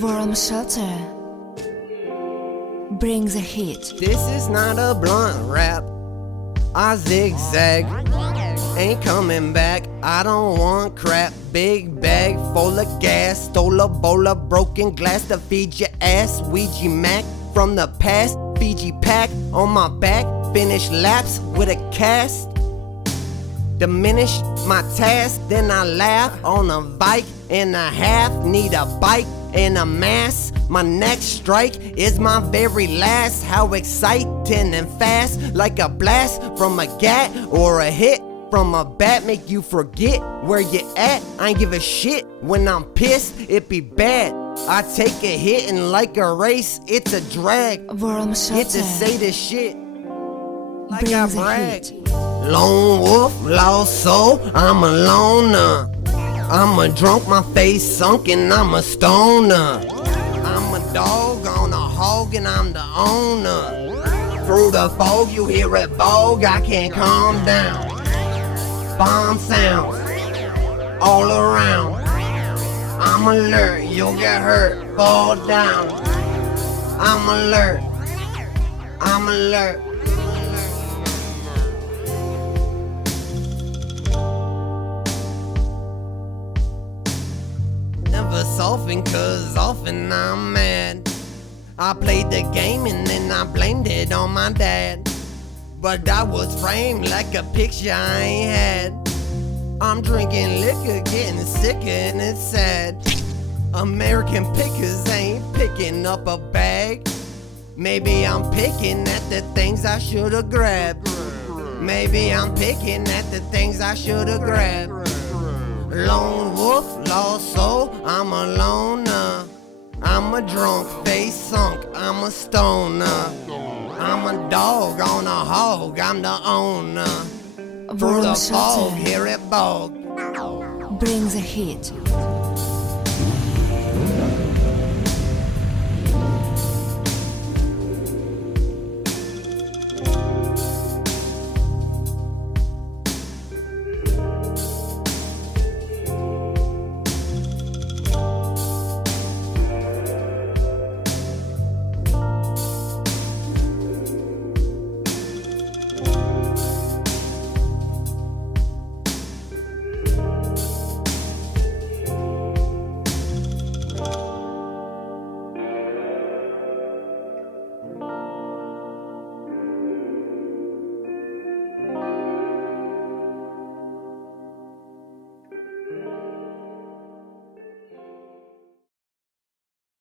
Warm shelter brings a heat. This is not a blunt rap. I zigzag, ain't coming back. I don't want crap. Big bag full of gas, stole a bowl of broken glass to feed your ass. Ouija Mac from the past, Fiji pack on my back. Finish laps with a cast. Diminish my task, then I laugh on a bike and a half. Need a bike and a mask. My next strike is my very last. How exciting and fast, like a blast from a gat or a hit from a bat. Make you forget where you at. I ain't give a shit when I'm pissed, it be bad. I take a hit and like a race, it's a drag. Warm shelter Get to say this shit like I brings a brag. heat. Lone wolf, lost soul, I'm a loner. I'm a drunk, my face sunk, and I'm a stoner. I'm a dog on a hog, and I'm the owner. Through the fog, you hear it vogue, I can't calm down. Bomb sounds all around. I'm alert, you'll get hurt, fall down. I'm alert, I'm alert. Never soften, cause often I'm mad. I played the game and then I blamed it on my dad. But I was framed like a picture I ain't had. I'm drinking liquor, getting sicker, and it's sad. American pickers ain't picking up a bag. Maybe I'm picking at the things I should've grabbed. Maybe I'm picking at the things I should've grabbed. Lone wolf, lost soul, I'm a loner. I'm a drunk, face sunk, I'm a stoner. I'm a dog on a hog, I'm the owner. Through Warm the fog, shelter hear it bog. brings a heat.